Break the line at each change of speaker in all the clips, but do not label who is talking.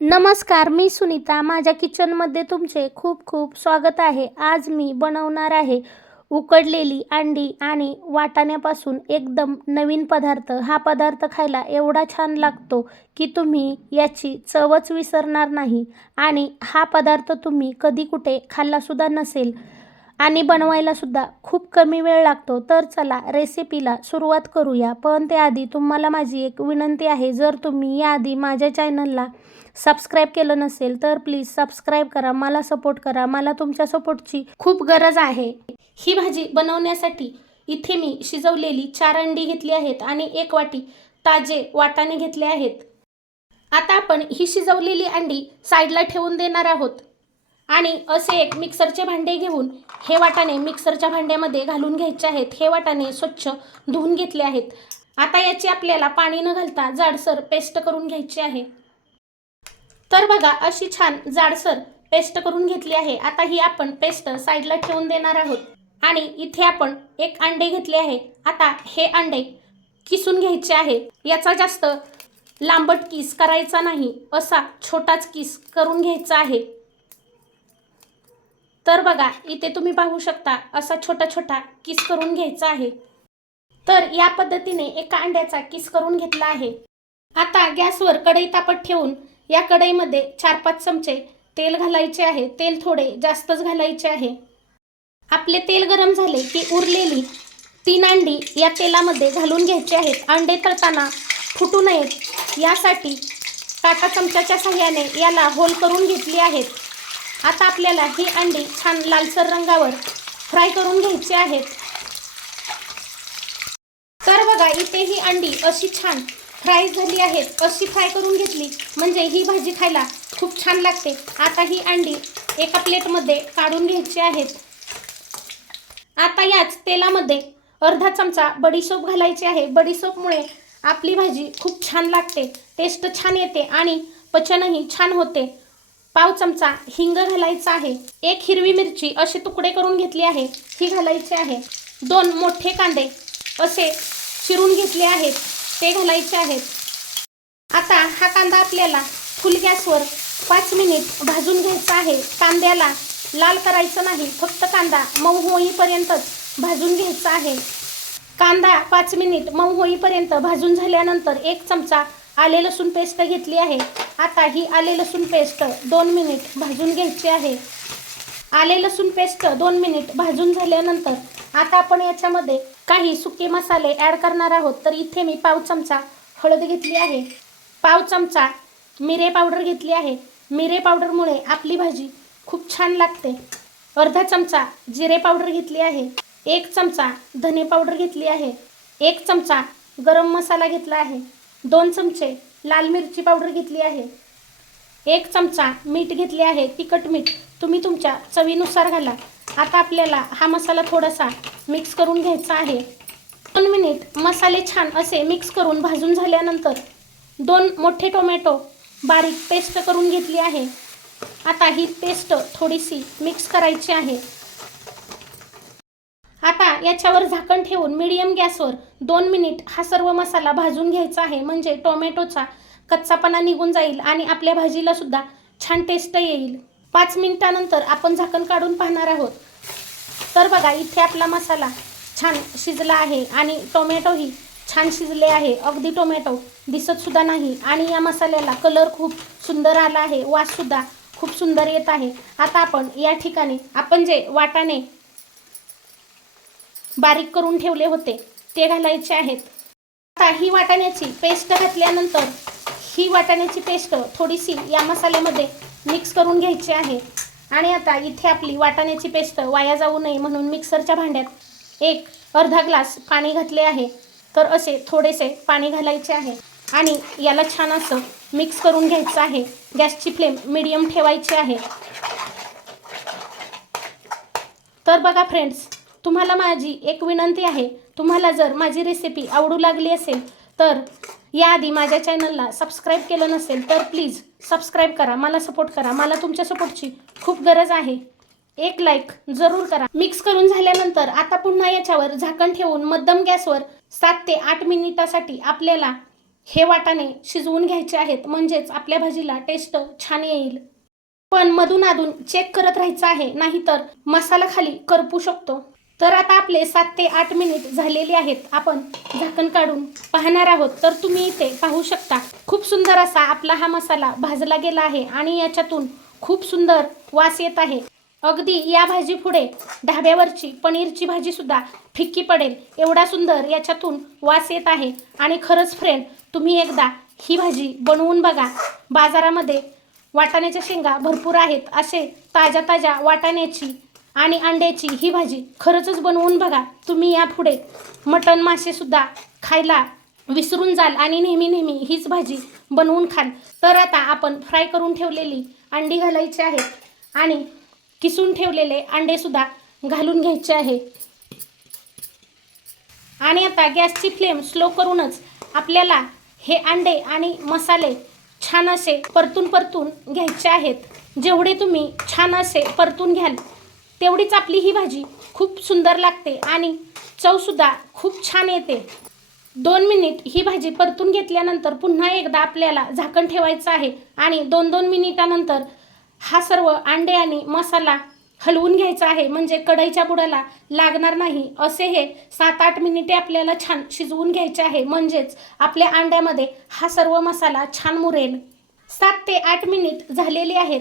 नमस्कार मी सुनीता. माझ्या किचनमध्ये तुमचे खूप खूप स्वागत आहे. आज मी बनवणार आहे उकडलेली अंडी आणि वाटाण्यापासून एकदम नवीन पदार्थ. हा पदार्थ खायला एवढा छान लागतो की तुम्ही याची चवच विसरणार नाही आणि हा पदार्थ तुम्ही कधी कुठे खाल्लासुद्धा नसेल आणि बनवायलासुद्धा खूप कमी वेळ लागतो. तर चला रेसिपीला सुरुवात करूया. पण त्याआधी तुम्हाला माझी एक विनंती आहे. जर तुम्ही याआधी माझ्या चॅनलला सबस्क्राईब केलं नसेल तर प्लीज सबस्क्राईब करा मला सपोर्ट करा. मला तुमच्या सपोर्टची खूप गरज आहे. ही भाजी बनवण्यासाठी इथे मी शिजवलेली चार अंडी घेतली आहेत आणि एक वाटी ताजे वाटाणे घेतले आहेत. आता आपण ही शिजवलेली अंडी साईडला ठेवून देणार आहोत. आणि असे एक मिक्सरचे भांडे घेऊन हे वाटाणे मिक्सरच्या भांड्यामध्ये घालून घ्यायचे आहेत. हे वाटाणे स्वच्छ धुवून घेतले आहेत. आता याची आपल्याला पाणी न घालता जाडसर पेस्ट करून घ्यायची आहे. तर बघा अशी छान जाडसर पेस्ट करून घेतली आहे. आता ही आपण पेस्ट साईडला ठेवून देणार आहोत. आणि इथे आपण एक अंडे घेतले आहे. आता हे अंडे किसून घ्यायचे आहे. याचा जास्त लांबट किस करायचा नाही. असा छोटाच किस करून घ्यायचा आहे. तर बघा इथे तुम्ही पाहू शकता असा छोटा छोटा किस करून घ्यायचा आहे. तर या पद्धतीने एका अंड्याचा किस करून घेतला आहे. आता गॅसवर कढई तापत ठेवून या कढईमध्ये चार पाच चमचे तेल घालायचे आहे. तेल थोडे जास्तच घालायचे आहे. आपले तेल गरम झाले की उरलेली तीन अंडी या तेलामध्ये घालून घ्यायचे आहेत. अंडे तळताना फुटू नयेत. यासाठी काटा चमच्याच्या सहाय्याने याला होल करून घेतली आहेत. आता आपल्याला ही अंडी छान लालसर रंगावर फ्राय करून घ्यायची आहेत. तर बघा इथे ही अंडी अशी छान फ्राय झाली आहेत. अशी फ्राय करून घेतली? म्हणजे ही भाजी खायला खूप छान लागते. आता ही अंडी एका प्लेटमध्ये काढून घ्यायची आहेत. आता याच तेलामध्ये अर्धा चमचा बडीशोप घालायची आहे. बडीशोपमुळे आपली भाजी खूप छान लागते. टेस्ट छान येते आणि पचनही छान होते. पाव चमचा हिंग घालायचा आहे. एक हिरवी मिरची असे तुकडे करून घेतली आहे. ही घालायची आहे. दोन मोठे कांदे असे चिरून घेतले आहेत. ते घालायचे आहेत. आता हा कांदा आपल्याला फुल गॅसवर पाच मिनिट भाजून घ्यायचा आहे. कांद्याला लाल करायचं नाही फक्त कांदा मऊ होईपर्यंतच भाजून घ्यायचा आहे. कांदा पाच मिनिट मऊ होईपर्यंत भाजून झाल्यानंतर एक चमचा आले लसूण पेस्ट घेतली आहे. आता ही आले लसूण पेस्ट दोन मिनिट भाजून घ्यायची आहे. आले लसूण पेस्ट दोन मिनिट भाजून झाल्यानंतर आता आपण याच्यामध्ये काही सुके मसाले ॲड करणार आहोत तर इथे मी पाव चमचा हळद घेतली आहे. पाव चमचा मिरे पावडर घेतली आहे. मिरे पावडरमुळे आपली भाजी खूप छान लागते. अर्धा चमचा जिरे पावडर घेतली आहे. एक चमचा धने पावडर घेतली आहे. एक चमचा गरम मसाला घेतला आहे. दोन चमचे लाल मिरची पावडर घेतली आहे. एक चमचा मीठ घेतले आहे. तिखट मीठ तुम्ही तुमच्या चवीनुसार घाला. आता आपल्याला हा मसाला थोडासा मिक्स करून घ्यायचा आहे. दोन मिनिट मसाले छान असे मिक्स करून भाजून झाल्यानंतर दोन मोठे टोमॅटो बारीक पेस्ट करून घेतली आहे. आता ही पेस्ट थोडीशी मिक्स करायची आहे. आता याच्यावर झाकण ठेवून मीडियम गॅसवर दोन मिनिट हा सर्व मसाला भाजून घ्यायचा आहे. म्हणजे टोमॅटोचा कच्चापणा निघून जाईल आणि आपल्या भाजीला सुद्धा छान टेस्ट येईल. पाच मिनिटानंतर आपण झाकण काढून पाहणार आहोत. तर बघा इथे आपला मसाला छान शिजला आहे आणि टोमॅटोही छान शिजले आहे. अगदी टोमॅटो दिसतसुद्धा नाही. आणि या मसाल्याला कलर खूप सुंदर आला आहे. वाससुद्धा खूप सुंदर येत आहे. आता आपण या ठिकाणी आपण जे वाटाणे बारीक करून ठेवले होते ते घालायचे आहेत. आता ही वाटाण्याची पेस्ट घातल्यानंतर ही वाटाण्याची पेस्ट थोडीशी या मसाल्यामध्ये मिक्स करून घ्यायची आहे. आणि आता इथे आपली वाटाण्याची पेस्ट वाया जाऊ नये म्हणून मिक्सरच्या भांड्यात एक अर्धा ग्लास पाणी घातले आहे. तर असे थोडेसे पाणी घालायचे आहे. आणि याला छान असं मिक्स करून घ्यायचं आहे. गॅसची फ्लेम मिडियम ठेवायची आहे. तर बघा फ्रेंड्स तुम्हाला माझी एक विनंती आहे. तुम्हाला जर माझी रेसिपी आवडू लागली असेल तर याआधी माझ्या चॅनलला सबस्क्राईब केलं नसेल तर प्लीज सबस्क्राईब करा मला सपोर्ट करा. मला तुमच्या सपोर्टची खूप गरज आहे. एक लाईक जरूर करा. मिक्स करून झाल्यानंतर आता पुन्हा याच्यावर झाकण ठेवून मध्यम गॅसवर सात ते आठ मिनिटासाठी आपल्याला हे वाटाणे शिजवून घ्यायचे आहेत. म्हणजेच आपल्या भाजीला टेस्ट छान येईल. पण मधून अधून चेक करत राहायचं आहे. नाहीतर मसाला खाली करपू शकतो. तर आता आपले सात ते आठ मिनिट झालेले आहेत. आपण झाकण काढून पाहणार आहोत. तर तुम्ही इथे पाहू शकता खूप सुंदर असा आपला हा मसाला भाजला गेला आहे आणि याच्यातून खूप सुंदर वास येत आहे. अगदी या भाजी पुढे ढाब्यावरची पनीरची भाजी सुद्धा फिक्की पडेल. एवढा सुंदर याच्यातून वास येत आहे. आणि खरंच फ्रेंड तुम्ही एकदा ही भाजी बनवून बघा. बाजारामध्ये वाटाण्याच्या शेंगा भरपूर आहेत. असे ताज्या ताज्या वाटाण्याची आणि अंड्याची ही भाजी खरंचच बनवून बघा. तुम्ही यापुढे मटण मासेसुद्धा खायला विसरून जाल आणि नेहमी नेहमी हीच भाजी बनवून खाल. तर आता आपण फ्राय करून ठेवलेली अंडी घालायची आहेत आणि किसून ठेवलेले अंडेसुद्धा घालून घ्यायचे आहे. आणि आता गॅसची फ्लेम स्लो करूनच आपल्याला हे अंडे आणि मसाले छान असे परतून परतून घ्यायचे आहेत. जेवढे तुम्ही छान असे परतून घ्याल तेवढीच आपली ही भाजी खूप सुंदर लागते आणि चवसुद्धा खूप छान येते. दोन मिनिट ही भाजी परतून घेतल्यानंतर पुन्हा एकदा आपल्याला झाकण ठेवायचं आहे आणि दोन दोन मिनिटानंतर हा सर्व अंडे आणि मसाला हलवून घ्यायचा आहे. म्हणजे कढईच्या बुडाला लागणार नाही असे हे सात आठ मिनिटे आपल्याला छान शिजवून घ्यायचे आहे. म्हणजेच आपल्या अंड्यामध्ये हा सर्व मसाला छान मुरेल. सात ते आठ मिनिट झालेले आहेत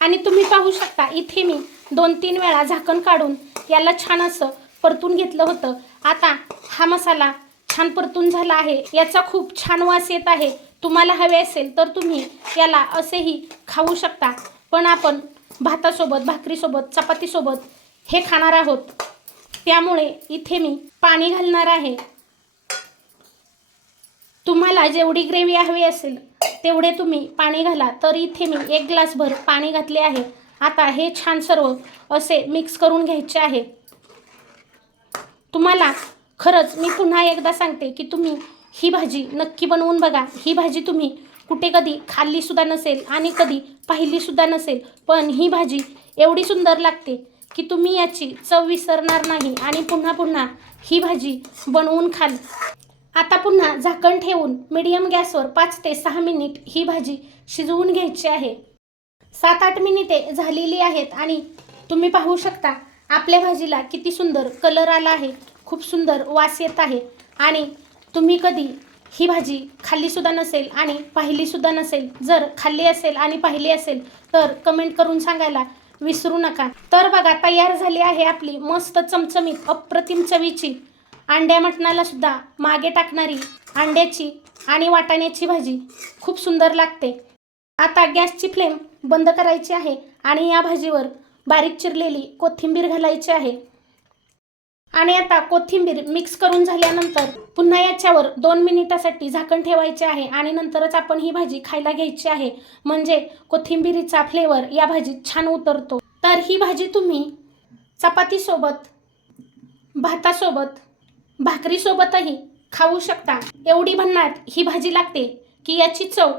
आणि तुम्ही पाहू शकता इथे मी दोन तीन वेळा झाकण काढून याला छान असं परतून घेतलं होतं. आता हा मसाला छान परतून झाला आहे. याचा खूप छान वास येत आहे. तुम्हाला हवे असेल तर तुम्ही याला असेही खाऊ शकता. पण आपण भातासोबत भाकरीसोबत चपातीसोबत हे खाणार आहोत. त्यामुळे इथे मी पाणी घालणार आहे. तुम्हाला जेवढी ग्रेव्ही हवी असेल तेवढे तुम्ही पाणी घाला. तर इथे मी एक ग्लासभर पाणी घातले आहे. आता हे छान सर्व असे मिक्स करून घ्यायचे आहे. तुम्हाला खरंच मी पुन्हा एकदा सांगते की तुम्ही ही भाजी नक्की बनवून बघा. ही भाजी तुम्ही कुठे कधी खाल्लीसुद्धा नसेल आणि कधी पाहिलीसुद्धा नसेल पण ही भाजी एवढी सुंदर लागते की तुम्ही याची चव विसरणार नाही आणि पुन्हा पुन्हा ही भाजी बनवून खाल. आता पुन्हा झाकण ठेवून मीडियम गॅसवर पाच ते सहा मिनिट ही भाजी शिजवून घ्यायची आहे. सात आठ मिनिटे झालेली आहेत आणि तुम्ही पाहू शकता आपल्या भाजीला किती सुंदर कलर आला आहे खूप सुंदर वास येत आहे आणि तुम्ही कधी ही भाजी खाल्लीसुद्धा नसेल आणि पाहिलीसुद्धा नसेल जर खाल्ली असेल आणि पाहिली असेल तर कमेंट करून सांगायला विसरू नका. तर बघा तयार झाली आहे आपली मस्त चमचमीत अप्रतिम चवीची अंड्या मटणाला सुद्धा मागे टाकणारी अंड्याची आणि वाटाण्याची भाजी. खूप सुंदर लागते. आता गॅसची फ्लेम बंद करायची आहे आणि या भाजीवर बारीक चिरलेली कोथिंबीर घालायची आहे. आणि आता कोथिंबीर मिक्स करून झाल्यानंतर पुन्हा याच्यावर दोन मिनिटासाठी झाकण ठेवायचे आहे आणि नंतरच आपण ही भाजी खायला घ्यायची आहे. म्हणजे कोथिंबीरीचा फ्लेवर या भाजीत छान उतरतो. तर ही भाजी तुम्ही चपातीसोबत भातासोबत भाकरीसोबतही खाऊ शकता. एवढी भन्नाट ही भाजी लागते की याची चव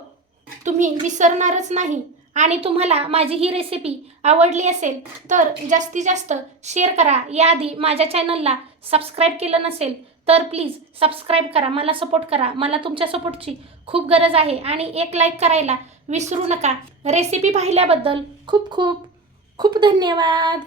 तुम्ही विसरणारच नाही. आणि तुम्हाला माझी ही रेसिपी आवडली असेल तर जास्तीत जास्त शेअर करा. याआधी माझ्या चॅनलला सबस्क्राईब केलं नसेल तर प्लीज सबस्क्राईब करा. मला सपोर्ट करा. मला तुमच्या सपोर्टची खूप गरज आहे. आणि एक लाईक करायला विसरू नका. रेसिपी पाहिल्याबद्दल खूप खूप खूप धन्यवाद.